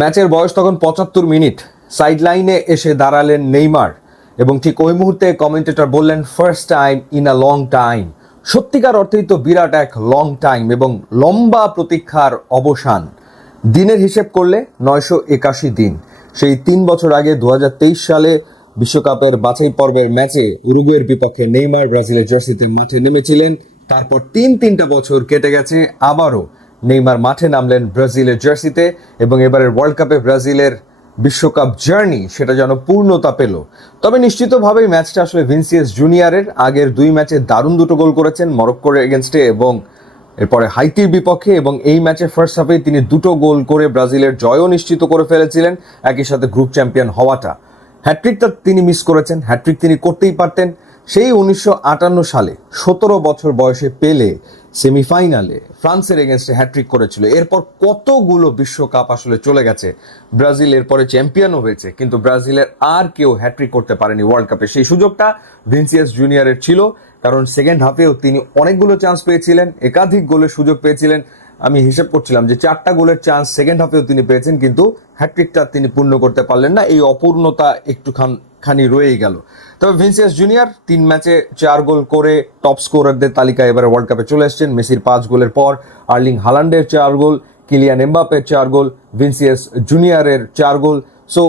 ম্যাচের বয়স তখন ৭৫ মিনিট। সাইড লাইনে এসে দাঁড়ালেন নেইমার এবং ঠিক ওই মুহূর্তে কমেন্টেটর বললেন, first time in a long time. সত্যিকার অর্থেই তো বিরাট এক লং টাইম এবং লম্বা প্রতীক্ষার অবসান। দিনের হিসেব করলে ৯৮১ দিন। সেই ৩ বছর আগে ২০২৩ সালে বিশ্বকাপের বাছাই পর্বের ম্যাচে উরুগুয়ের বিপক্ষে নেইমার ব্রাজিলের জার্সিতে মাঠে নেমেছিলেন। তারপর তিনটা বছর কেটে গেছে, আবারও নেইমার মাঠে নামলেন ব্রাজিলের জার্সিতে এবং এবারের ওয়ার্ল্ড কাপে ব্রাজিলের বিশ্বকাপ জার্নি সেটা যেন পূর্ণতা পেল। তবে নিশ্চিতভাবেই ম্যাচটা আসলে ভিনিসিয়াস জুনিয়রের। আগের ২ ম্যাচে দারুণ ২টো গোল করেছেন মরক্কোর এগেনস্টে এবং এরপরে হাইতির বিপক্ষে, এবং এই ম্যাচে ফার্স্ট হাফেই তিনি 2টো গোল করে ব্রাজিলের জয়ও নিশ্চিত করে ফেলেছিলেন, একই সাথে গ্রুপ চ্যাম্পিয়ন হওয়াটা। হ্যাট্রিকটা তিনি মিস করেছেন, হ্যাট্রিক তিনি করতেই পারতেন। সেই ১৯৫৮ সালে ১৭ বছর বয়সে পেলে সেমিফাইনালে ফ্রান্সের এগেনস্টে হ্যাট্রিক করেছিল। এরপর কতগুলো বিশ্বকাপ আসলে চলে গেছে, ব্রাজিল এরপরে চ্যাম্পিয়নও হয়েছে, কিন্তু ব্রাজিলের আর কেউ হ্যাট্রিক করতে পারেনি ওয়ার্ল্ড কাপে। সেই সুযোগটা ভিনিসিয়াস জুনিয়রের ছিল, কারণ সেকেন্ড হাফেও তিনি অনেকগুলো চান্স পেয়েছিলেন, একাধিক গোলের সুযোগ পেয়েছিলেন। আমি হিসেব করছিলাম যে 4টা গোলের চান্স সেকেন্ড হাফেও তিনি পেয়েছেন, কিন্তু হ্যাট্রিকটা তিনি পূর্ণ করতে পারলেন না। এই অপূর্ণতা একটুখানি রয়েই গেল। তবে ভিনিসিয়াস জুনিয়র 3 ম্যাচে 4 গোল করে টপ স্কোরারদের তালিকায় এবারে ওয়ার্ল্ড কাপে চলে এসেছেন। মেসির 5 গোলের পর আর্লিং হালান্ডের 4 গোল, কিলিয়ান এমবাপ্পের 4 গোল, ভিনিসিয়াস জুনিয়রের 4 গোল। সো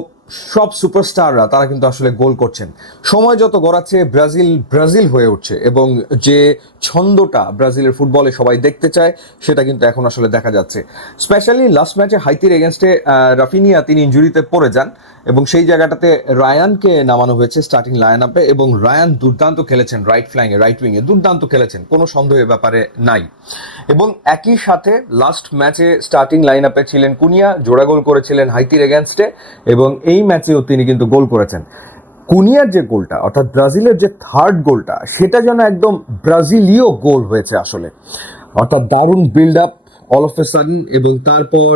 সব সুপারস্টাররা তারা কিন্তু আসলে গোল করছেন। সময় যত গড়াচ্ছে ব্রাজিল হয়ে উঠছে, এবং যে ছন্দটা ব্রাজিলের ফুটবলে সবাই দেখতে চায় সেটা কিন্তু এখন আসলে দেখা যাচ্ছে। স্পেশালি লাস্ট ম্যাচে হাইতির এগেনস্টে রাফিনিয়া তিনি ইনজুরিতে পড়ে যান এবং সেই জায়গাটাতে রায়ানকে নামানো হয়েছে স্টার্টিং লাইন আপে, এবং রায়ান দুর্দান্ত খেলেছেন রাইট ফ্ল্যাঙ্গে, রাইট উইংয়ে দুর্দান্ত খেলেছেন, কোনো সন্দেহের ব্যাপারে নাই। এবং একই সাথে লাস্ট ম্যাচে স্টার্টিং লাইন আপে ছিলেন কুনিয়া, জোড়া গোল করেছিলেন হাইতির এগেনস্টে, এবং এই ম্যাচেও তিনি কিন্তু গোল করেছেন। কুনিয়ার যে গোলটা, অর্থাৎ ব্রাজিলের যে থার্ড গোলটা, সেটা যেন একদম ব্রাজিলীয় গোল হয়েছে আসলে। অর্থাৎ দারুণ build up all of a sudden, এবং তারপর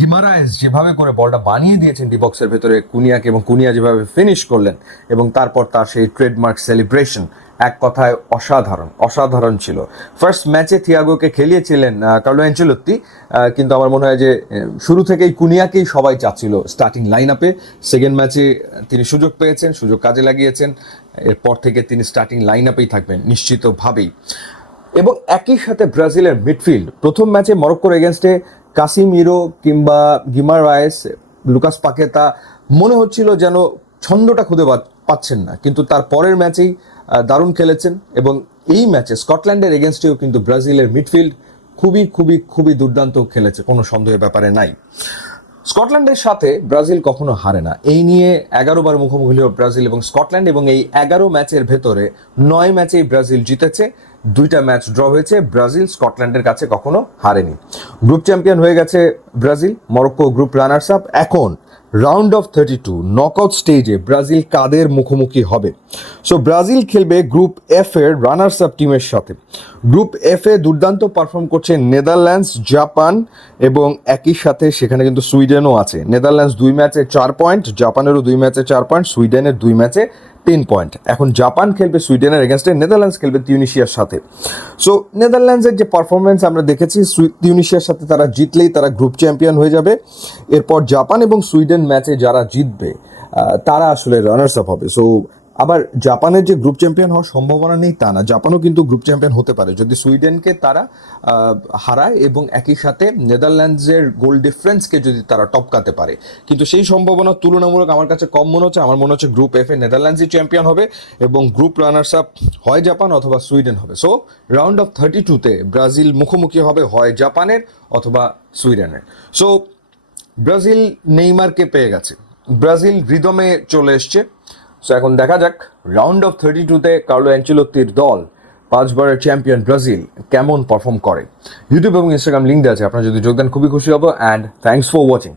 গিমারায়েস যেভাবে করে বলটা বানিয়ে দিয়েছেন ডি বক্সের ভেতরে কুনিয়াকে, এবং কুনিয়া যেভাবে ফিনিশ করলেন, এবং তারপর তার সেই ট্রেডমার্ক সেলিব্রেশন, এক কথায় অসাধারণ ছিল। ফার্স্ট ম্যাচে থিয়াগোকে খেলিয়েছিলেন কার্লো অ্যানচেলোত্তি, কিন্তু আমার মনে হয় যে শুরু থেকেই কুনিয়াকেই সবাই চাচ্ছিল স্টার্টিং লাইন আপে। সেকেন্ড ম্যাচে তিনি সুযোগ পেয়েছেন, সুযোগ কাজে লাগিয়েছেন, এরপর থেকে তিনি স্টার্টিং লাইন আপেই থাকবেন নিশ্চিতভাবেই। এবং একই সাথে ব্রাজিলের মিডফিল্ড, প্রথম ম্যাচে মরক্কোর এগেনস্টে কাসিমিরো কিংবা গিমারায়েস, লুকাস পাকেতা মনে হচ্ছিল যেন ছন্দটা খুঁজে পাচ্ছেন না, কিন্তু তার পরের ম্যাচেই দারুণ খেলেছেন। এবং এই ম্যাচে স্কটল্যান্ডের এগেনস্টেও কিন্তু ব্রাজিলের মিডফিল্ড খুবই দুর্দান্ত খেলেছে, কোনো সন্দেহের ব্যাপারে নাই। স্কটল্যান্ডের সাথে ব্রাজিল কখনো হারে না, এই নিয়ে 11 বার মুখোমুখি হল ব্রাজিল এবং স্কটল্যান্ড, এবং এই 11 ম্যাচের ভেতরে 9 ম্যাচেই ব্রাজিল জিতেছে, 2টা ম্যাচ ড্র হয়েছে। ব্রাজিল স্কটল্যান্ডের কাছে কখনো হারেনি। গ্রুপ চ্যাম্পিয়ন হয়ে গেছে Brazil, Morocco group runners up. এখন রাউন্ড অফ 32 নকআউট স্টেজে ব্রাজিল কাদের মুখোমুখি হবে? সো ব্রাজিল খেলবে গ্রুপ এফ এর রানার্স আপ টিমের সাথে। গ্রুপ এফ এ দুর্দান্ত পারফর্ম করছে নেদারল্যান্ডস, জাপান, এবং একই সাথে সেখানে কিন্তু সুইডেনও আছে। নেদারল্যান্ডস 2 ম্যাচে 4 পয়েন্ট, জাপানেরও 2 ম্যাচে 4 পয়েন্ট, সুইডেনের 2 ম্যাচে 3 পয়েন্ট। এখন জাপান খেলবে সুইডেনের এগেনস্টে, নেদারল্যান্ডস খেলবে তিউনিশিয়ার সাথে। সো নেদারল্যান্ডসের যে পারফরমেন্স আমরা দেখেছি, তিউনিশিয়ার সাথে তারা জিতলেই তারা গ্রুপ চ্যাম্পিয়ন হয়ে যাবে। এরপর জাপান এবং সুইডেন ম্যাচে যারা জিতবে তারা আসলে রানার্স আপ হবে। সো আবার জাপানের যে গ্রুপ চ্যাম্পিয়ন হওয়ার সম্ভাবনা নেই তা না, জাপানও কিন্তু গ্রুপ চ্যাম্পিয়ন হতে পারে যদি সুইডেনকে তারা হারায়, এবং একই সাথে নেদারল্যান্ডসের গোল ডিফারেন্সকে যদি তারা টপকাতে পারে। কিন্তু সেই সম্ভাবনা তুলনামূলক আমার কাছে কম মনে হচ্ছে। আমার মনে হচ্ছে গ্রুপ এফ এ নেদারল্যান্ডসই চ্যাম্পিয়ন হবে এবং গ্রুপ রানার্স আপ হয় জাপান অথবা সুইডেন হবে। সো রাউন্ড অফ 32-তে ব্রাজিল মুখোমুখি হবে হয় জাপানের অথবা সুইডেনের। সো ব্রাজিল নেইমারকে পেয়ে গেছে, ব্রাজিল রিদমে চলে এসছে। সো এখন দেখা যাক রাউন্ড অফ 32-তে কার্লো অ্যানচেলোত্তির দল, 5 বারের চ্যাম্পিয়ন ব্রাজিল, কেমন পারফর্ম করে। ইউটিউব এবং ইনস্টাগ্রাম লিঙ্ক দেওয়া আছে, আপনারা যদি যোগদান খুবই খুশি হব। And thanks for watching.